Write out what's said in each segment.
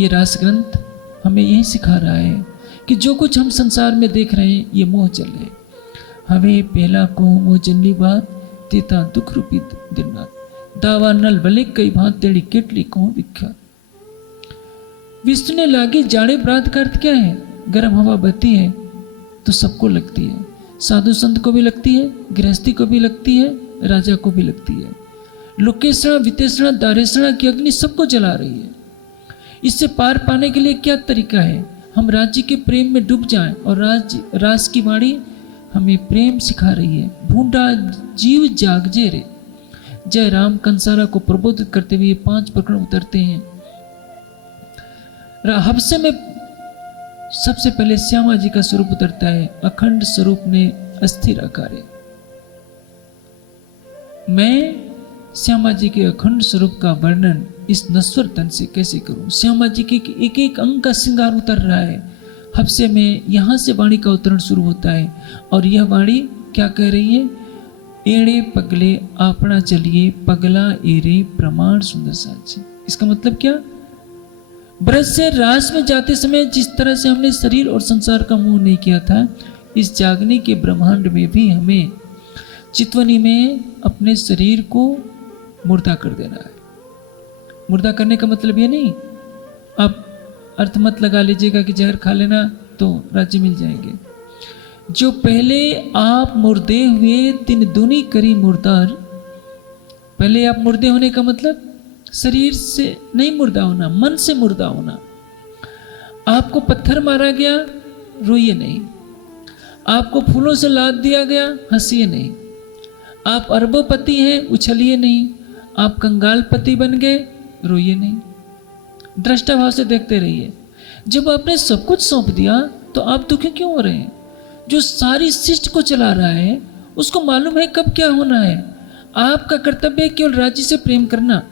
ये रास ग्रंथ हमें यही सिखा रहा है कि जो कुछ हम संसार में देख रहे हैं ये मोह चल है। हवे पहला को मोह जन्नी बात तेता दुख रूपी दिनरात दावा नल भले कई भांत तेरी केटली को विख्यात। विष्णु ने लागी जाड़े प्रात का अर्थ क्या है? गर्म हवा बहती है तो सबको लगती है, साधु संत को भी लगती है, गृहस्थी को भी लगती है, राजा को भी लगती है। लोकेशणा वितेषणा दारेषणा की अग्नि सबको जला रही है। इससे पार पाने के लिए क्या तरीका है? हम राज्य के प्रेम में डूब जाएं और रास की वाणी हमें प्रेम सिखा रही है। भूंडा जीव जागजे रे। जय राम कंसारा को प्रबोधित करते हुए 5 प्रकरण उतरते हैं। हबसे में सबसे पहले श्यामा जी का स्वरूप उतरता है। अखंड स्वरूप ने अस्थिर आकारे। मैं श्यामा जी के अखंड स्वरूप का वर्णन इस नश्वर तन से कैसे करूं? श्यामा जी के एक एक अंग का श्रृंगार उतर रहा है। हबसे में यहाँ से वाणी का अवतरण शुरू होता है और यह वाणी क्या कह रही है? एड़े पगले आपना चलिए पगला एरे प्रमाण सुंदर साची। इसका मतलब क्या? ब्रज से रास में जाते समय जिस तरह से हमने शरीर और संसार का मोह नहीं किया था, इस जागने के ब्रह्मांड में भी हमें चितवनी में अपने शरीर को मुर्दा कर देना है। मुर्दा करने का मतलब ये नहीं, आप अर्थ मत लगा लीजिएगा कि जहर खा लेना तो राज्य मिल जाएंगे। जो पहले आप मुर्दे हुए तिन दुनी करी मुर्दार। पहले आप मुर्दे होने का मतलब शरीर से नहीं मुर्दा होना, मन से मुर्दा होना। आपको पत्थर मारा गया, रोइए नहीं। आपको फूलों से लाद दिया गया, हंसिए नहीं। आप अरबोपति हैं, उछलिए नहीं। आप कंगालपति बन गए, रोइए नहीं। दृष्टा भाव से देखते रहिए। जब आपने सब कुछ सौंप दिया तो आप दुखी क्यों हो रहे हैं? जो सारी सृष्टि को चला रहा है उसको मालूम है कब क्या होना है। आपका कर्तव्य है केवल राज्य से प्रेम करना।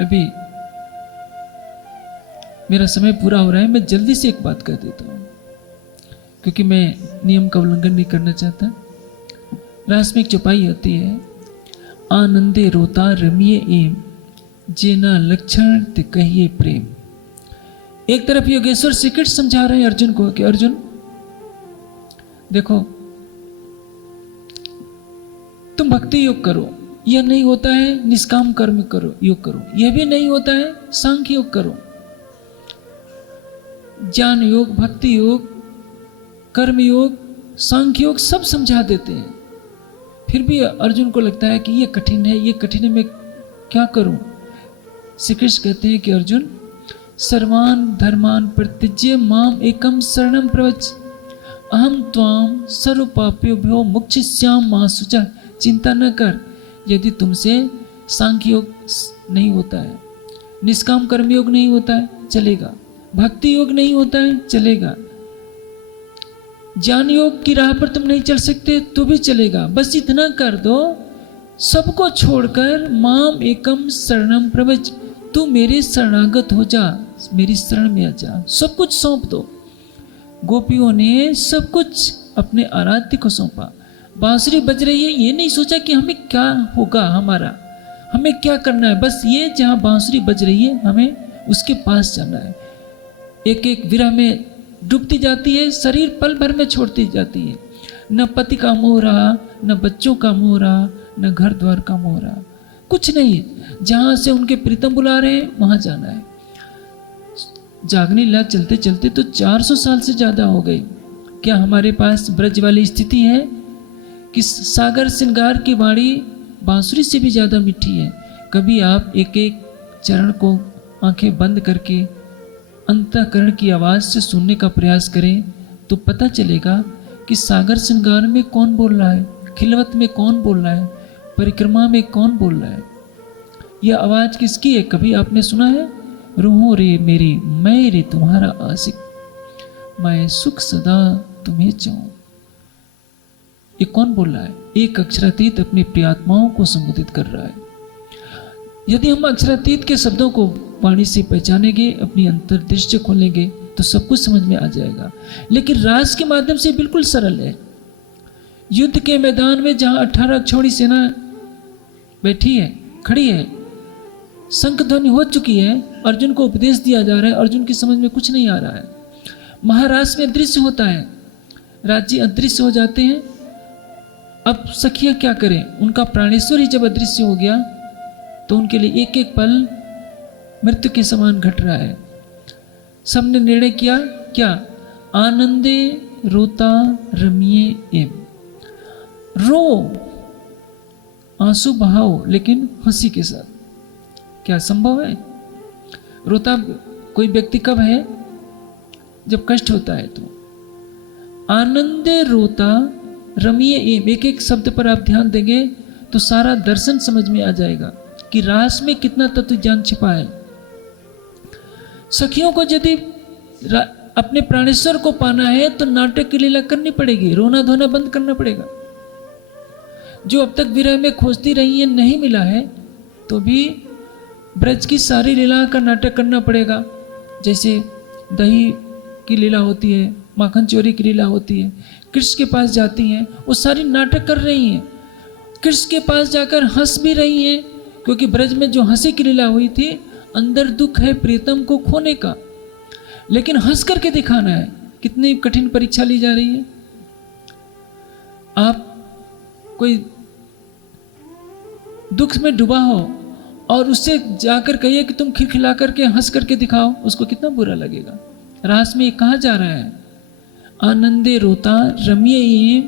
अभी मेरा समय पूरा हो रहा है, मैं जल्दी से एक बात कह देता हूं क्योंकि मैं नियम का उल्लंघन नहीं करना चाहता। रास में एक चौपाई होती है, आनंदे रोता रमिए एम जेना लक्षण ते कहिए प्रेम। एक तरफ योगेश्वर श्री कृष्ण समझा रहे हैं अर्जुन को कि अर्जुन देखो, तुम भक्ति योग करो, यह नहीं होता है निष्काम कर्म करो, योग करो, यह भी नहीं होता है सांख्य योग करो। ज्ञान योग, भक्ति योग, कर्म योग, सांख्य योग सब समझा देते हैं। फिर भी अर्जुन को लगता है कि ये कठिन है, ये कठिन है, मैं क्या करूं? श्री कृष्ण कहते हैं कि अर्जुन सर्वान धर्मान परित्यज्य माम एकम शरणम प्रवच अहम त्वाम सर्व पापेभ्यो मोक्षयिष्यामि मा शुचः। चिंता न कर, यदि तुमसे सांख्य योग नहीं होता है, निष्काम कर्म योग नहीं होता है, चलेगा। भक्ति योग नहीं होता है, चलेगा। ज्ञान योग की राह पर तुम नहीं चल सकते तो भी चलेगा। बस इतना कर दो, सबको छोड़कर माम एकम शरणम प्रवच, तू मेरे शरणागत हो जा, मेरी शरण में आ जा। सब कुछ सौंप दो। गोपियों ने सब कुछ अपने आराध्य को सौंपा। बांसुरी बज रही है, ये नहीं सोचा कि हमें क्या होगा, हमारा हमें क्या करना है। बस ये जहाँ बांसुरी बज रही है हमें उसके पास जाना है। एक एक विरह में डूबती जाती है, शरीर पल भर में छोड़ती जाती है। न पति का मोह रहा, न बच्चों का मोह रहा, न घर द्वार का मोह रहा, कुछ नहीं। जहाँ से उनके प्रीतम बुला रहे हैं वहाँ जाना है। जागने ला चलते चलते तो 400 साल से ज़्यादा हो गई। क्या हमारे पास ब्रज वाली स्थिति है कि सागर श्रृंगार की वाणी बांसुरी से भी ज़्यादा मीठी है? कभी आप एक एक चरण को आंखें बंद करके अंतःकरण की आवाज़ से सुनने का प्रयास करें तो पता चलेगा कि सागर श्रृंगार में कौन बोल रहा है, खिलवत में कौन बोल रहा है, परिक्रमा में कौन बोल रहा है। यह आवाज़ किसकी है? कभी आपने सुना है? रूहों रे मेरी, मैं रे तुम्हारा आशिक, मैं सुख सदा तुम्हें चाहूं। ये कौन बोल रहा है? एक अक्षरातीत अपनी प्रियात्माओं को संबोधित कर रहा है। यदि हम अक्षरातीत के शब्दों को वाणी से पहचानेंगे, अपनी अंतर्दृष्टि खोलेंगे तो सब कुछ समझ में आ जाएगा। लेकिन रास के माध्यम से बिल्कुल सरल है। युद्ध के मैदान में जहां 18 अक्षौणी सेना बैठी है, खड़ी है, शंख ध्वनि हो चुकी है, अर्जुन को उपदेश दिया जा रहा है, अर्जुन की समझ में कुछ नहीं आ रहा है। महाराज में अदृश्य होता है, राज्य अदृश्य हो जाते हैं। अब सखियां क्या करें? उनका प्राणेश्वर ही जब अदृश्य हो गया तो उनके लिए एक एक पल मृत्यु के समान घट रहा है। सबने निर्णय किया क्या? आनंदे रोता रमिए एम, रो, आंसू बहाओ, लेकिन हंसी के साथ। क्या संभव है? रोता कोई व्यक्ति कब है? जब कष्ट होता है। तो आनंदे रोता रमिए एम, एक एक शब्द पर आप ध्यान देंगे तो सारा दर्शन समझ में आ जाएगा कि रास में कितना तत्व ज्ञान छिपा है। सखियों को यदि अपने प्राणेश्वर को पाना है तो नाटक की लीला करनी पड़ेगी, रोना धोना बंद करना पड़ेगा। जो अब तक विरह में खोजती रही है, नहीं मिला है, तो भी ब्रज की सारी लीला का नाटक करना पड़ेगा। जैसे दही की लीला होती है, माखन चोरी की लीला होती है, कृष्ण के पास जाती हैं, वो सारी नाटक कर रही हैं। कृष्ण के पास जाकर हंस भी रही हैं, क्योंकि ब्रज में जो हंसी की लीला हुई थी, अंदर दुख है प्रीतम को खोने का, लेकिन हंस करके दिखाना है। कितनी कठिन परीक्षा ली जा रही है। आप कोई दुख में डूबा हो और उससे जाकर कहिए कि तुम खिलखिला करके हंस करके दिखाओ, उसको कितना बुरा लगेगा। रास में कहा जा रहा है, आनंदे रोता रमिए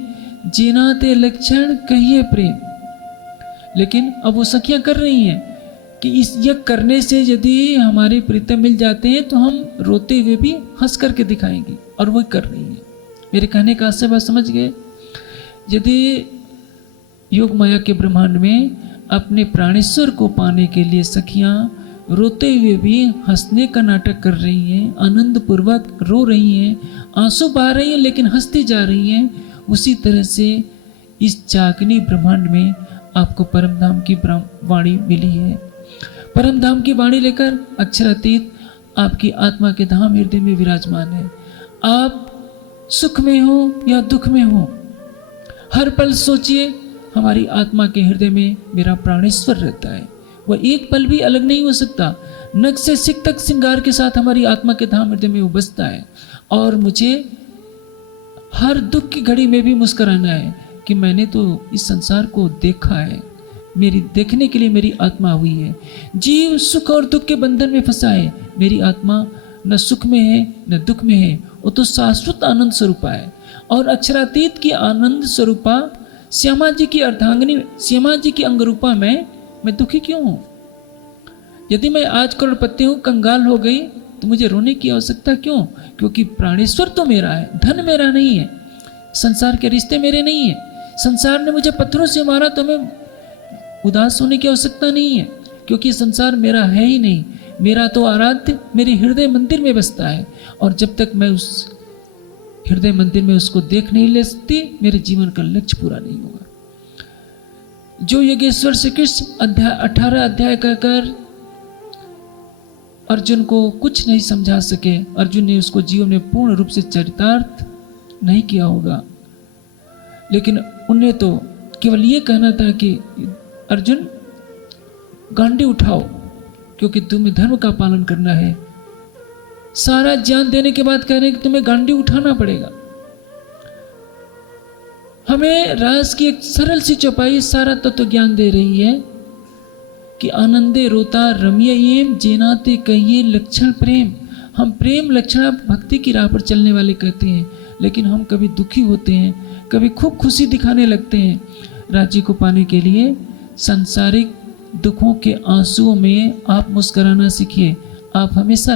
जेनाते लक्षण कहिए प्रेम। लेकिन अब वो सखियां कर रही हैं कि इस यज्ञ करने से यदि हमारे प्रीतम मिल जाते हैं तो हम रोते हुए भी हंस करके दिखाएंगे, और वो कर रही हैं। मेरे कहने का आशय बात समझ गए? यदि योग माया के ब्रह्मांड में अपने प्राणेश्वर को पाने के लिए सखियां रोते हुए भी हंसने का नाटक कर रही हैं, आनंद पूर्वक रो रही हैं, आंसू बहा रही हैं, लेकिन हंसती जा रही हैं, उसी तरह से इस चाकनी ब्रह्मांड में आपको परमधाम की वाणी मिली है। परमधाम की वाणी लेकर अक्षरातीत आपकी आत्मा के धाम हृदय में विराजमान है। आप सुख में हो या दुख में हो, हर पल सोचिए हमारी आत्मा के हृदय में मेरा प्राणेश्वर रहता है। वह एक पल भी अलग नहीं हो सकता। नख से सिक तक श्रृंगार के साथ हमारी आत्मा के धाम हृदय में वो बसता है। और मुझे हर दुख की घड़ी में भी मुस्कुराना है कि मैंने तो इस संसार को देखा है, मेरी देखने के लिए मेरी आत्मा हुई है। जीव सुख और दुख के बंधन में फंसा है, मेरी आत्मा न सुख में है न दुख में है, वो तो शाश्वत आनंद स्वरूपा है। और अक्षरातीत की आनंद स्वरूपा श्यामा जी की अर्धांगिनी, श्यामा जी की अंगरूपा में मैं दुखी क्यों हूं? यदि मैं आज करोड़पति हूं, कंगाल हो गई, तो मुझे रोने की आवश्यकता क्यों? क्योंकि प्राणेश्वर तो मेरा है, धन मेरा नहीं है, संसार के रिश्ते मेरे नहीं है। संसार ने मुझे पत्थरों से मारा तो मैं उदास होने की आवश्यकता नहीं है, क्योंकि संसार मेरा है ही नहीं। मेरा तो आराध्य मेरे हृदय मंदिर में बसता है, और जब तक मैं उस हृदय मंदिर में उसको देख नहीं ले सकती, मेरे जीवन का लक्ष्य पूरा नहीं होगा। जो योगेश्वर श्री कृष्ण 18 अध्याय कहकर अर्जुन को कुछ नहीं समझा सके, अर्जुन ने उसको जीवन में पूर्ण रूप से चरितार्थ नहीं किया होगा। लेकिन उन्हें तो केवल ये कहना था कि अर्जुन गांडी उठाओ, क्योंकि तुम्हें धर्म का पालन करना है। सारा ज्ञान देने के बाद कह रहे हैं कि तुम्हें गांडी उठाना पड़ेगा। हमें रास की एक सरल सी चौपाई सारा तत्व ज्ञान दे रही है कि आनंदे रोता रमिये जेनाते कहिए लक्षण प्रेम। हम प्रेम लक्षण भक्ति की राह पर चलने वाले कहते हैं, लेकिन हम कभी दुखी होते हैं, कभी खूब खुशी दिखाने लगते हैं। राज्य को पाने के लिए सांसारिक दुखों के आंसुओं में आप मुस्कुराना सीखिए। आप हमेशा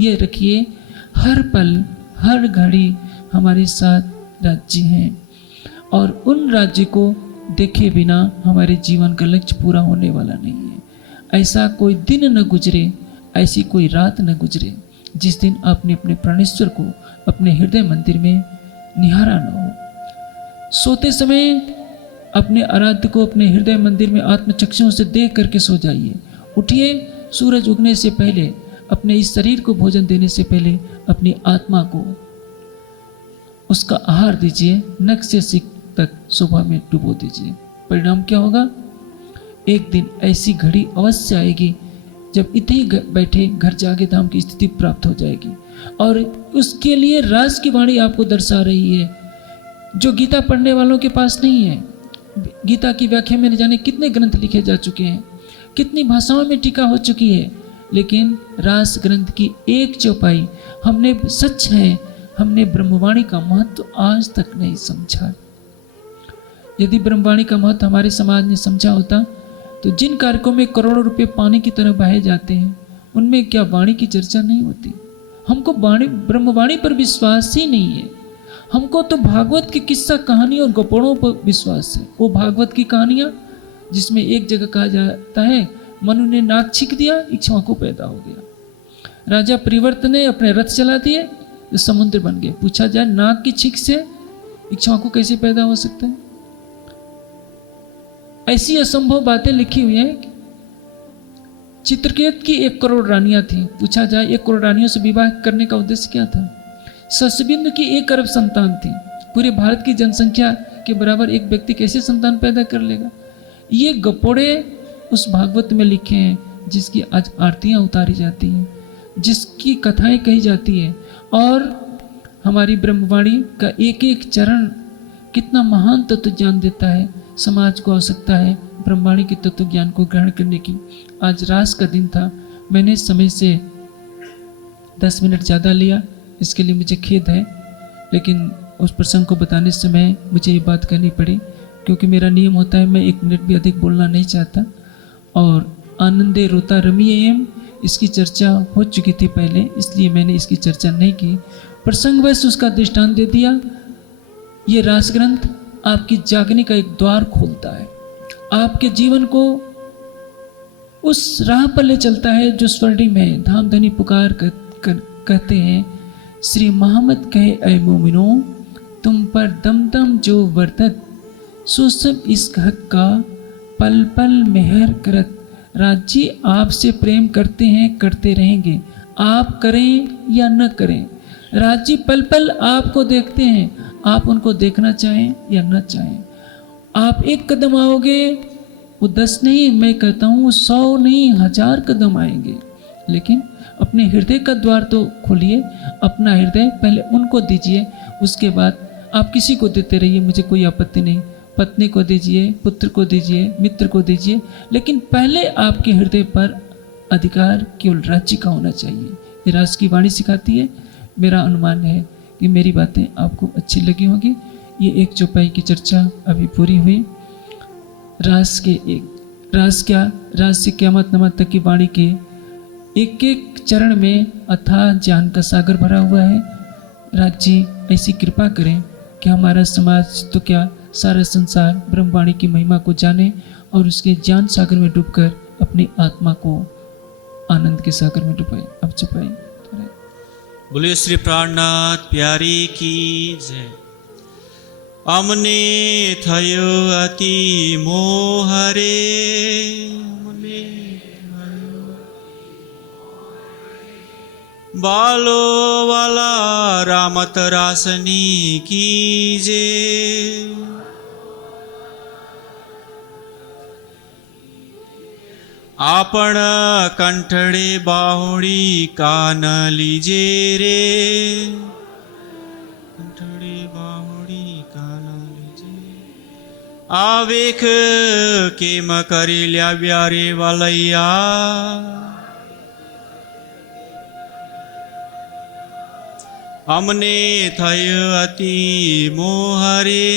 ये रखिए, हर पल हर घड़ी हमारे साथ राज्य हैं, और उन राज्य को देखे बिना हमारे जीवन का लक्ष्य पूरा होने वाला नहीं है। ऐसा कोई दिन न गुजरे, ऐसी कोई रात न गुजरे जिस दिन आपने अपने प्राणेश्वर को अपने हृदय मंदिर में निहारा न हो। सोते समय अपने आराध्य को अपने हृदय मंदिर में आत्मचक्षुओं से देख करके सो जाइए। उठिए, सूरज उगने से पहले, अपने इस शरीर को भोजन देने से पहले अपनी आत्मा को उसका आहार दीजिए, नख से सिक तक शोभा में डुबो दीजिए। परिणाम क्या होगा? एक दिन ऐसी घड़ी अवश्य आएगी जब इतने बैठे घर जाके धाम की स्थिति प्राप्त हो जाएगी। और उसके लिए रास की वाणी आपको दर्शा रही है, जो गीता पढ़ने वालों के पास नहीं है। गीता की व्याख्या में न जाने कितने ग्रंथ लिखे जा चुके हैं, कितनी भाषाओं में टीका हो चुकी है, लेकिन रास ग्रंथ की एक चौपाई हमने, सच है, हमने ब्रह्मवाणी का महत्व आज तक नहीं समझा। यदि ब्रह्मवाणी का महत्व हमारे समाज ने समझा होता तो जिन कारकों में करोड़ों रुपए पानी की तरह बहे जाते हैं, उनमें क्या वाणी की चर्चा नहीं होती? हमको वाणी, ब्रह्मवाणी पर विश्वास ही नहीं है। हमको तो भागवत की किस्सा कहानी और गपोड़ों पर विश्वास है। वो भागवत की कहानियाँ जिसमें एक जगह कहा जाता है मनु ने नाक छींक दिया, इक्ष्वाकु पैदा हो गया। राजा परिवर्त ने अपने रथ चला दिए तो समुद्र बन गए। पूछा जाए नाक की छींक से इक्ष्वाकु कैसे पैदा हो सकता है? ऐसी असंभव बातें लिखी हुई हैं। चित्रकेत की 1 करोड़ रानियां थी। पूछा जाए 1 करोड़ रानियों से विवाह करने का उद्देश्य क्या था? ससबिंदु की 1 अरब संतान थी। पूरे भारत की जनसंख्या के बराबर एक व्यक्ति कैसे संतान पैदा कर लेगा? ये गपोड़े उस भागवत में लिखे हैं जिसकी आज आरतियां उतारी जाती हैं, जिसकी कथाएं कही जाती है। और हमारी ब्रह्मवाणी का एक एक चरण कितना महान तत्व ज्ञान देता है। समाज को आवश्यकता है ब्रह्मवाणी के तत्व ज्ञान को ग्रहण करने की। आज रास का दिन था, मैंने समय से 10 मिनट ज़्यादा लिया, इसके लिए मुझे खेद है, लेकिन उस प्रसंग को बताने समय मुझे ये बात कहनी पड़ी, क्योंकि मेरा नियम होता है मैं 1 मिनट भी अधिक बोलना नहीं चाहता। और आनंदे रोता रमियेम इसकी चर्चा हो चुकी थी पहले, इसलिए मैंने इसकी चर्चा नहीं की। प्रसंगवश उसका दृष्टांत दे दिया। ये रास ग्रंथ आपकी जागने का एक द्वार खोलता है, आपके जीवन को उस राह पर ले चलता है जो स्वर्णिम है। धाम धनी पुकार कहते हैं, श्री मोहम्मद कहे ऐ मोमिनो, तुम पर दम दम जो वर्तत, सो सब इस हक का पल पल मेहर करत। राज्य आपसे प्रेम करते हैं, करते रहेंगे, आप करें या न करें। राज्य पल पल आपको देखते हैं, आप उनको देखना चाहें या न चाहें। आप 1 कदम आओगे, वो 10 नहीं, मैं कहता हूँ 100 नहीं, 1000 कदम आएंगे। लेकिन अपने हृदय का द्वार तो खोलिए, अपना हृदय पहले उनको दीजिए, उसके बाद आप किसी को देते रहिए, मुझे कोई आपत्ति नहीं। पत्नी को दीजिए, पुत्र को दीजिए, मित्र को दीजिए, लेकिन पहले आपके हृदय पर अधिकार केवल राज्य का होना चाहिए। ये रास की वाणी सिखाती है। मेरा अनुमान है कि मेरी बातें आपको अच्छी लगी होगी। ये 1 चौपाई की चर्चा अभी पूरी हुई। रास से क़यामत नमत तक की वाणी के एक एक चरण में अथाह ज्ञान का सागर भरा हुआ है। राज्य ऐसी कृपा करें कि हमारा समाज तो क्या सारा संसार ब्रह्मवाणी की महिमा को जाने और उसके ज्ञान सागर में डूबकर अपनी आत्मा को आनंद के सागर में डुबाए। अब चुपाई बोलिए श्री प्राणनाथ प्यारी की जय। अमने थयो अति मोह रे, अमने बालो वाला रामत रासनी कीजे। आपण कंठड़े बाहुड़ी कान लीजे रे, कंठड़े बाहुड़ी कान लीजे। आवेख केम करी ल्या ब्यारे वालैया, अमने थयो अति मोह रे,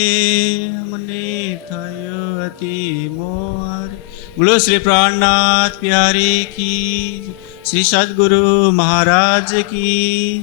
अमने थयो अति मोह रे। बोलो श्री प्राणनाथ प्यारे की, श्री सद्गुरु महाराज की।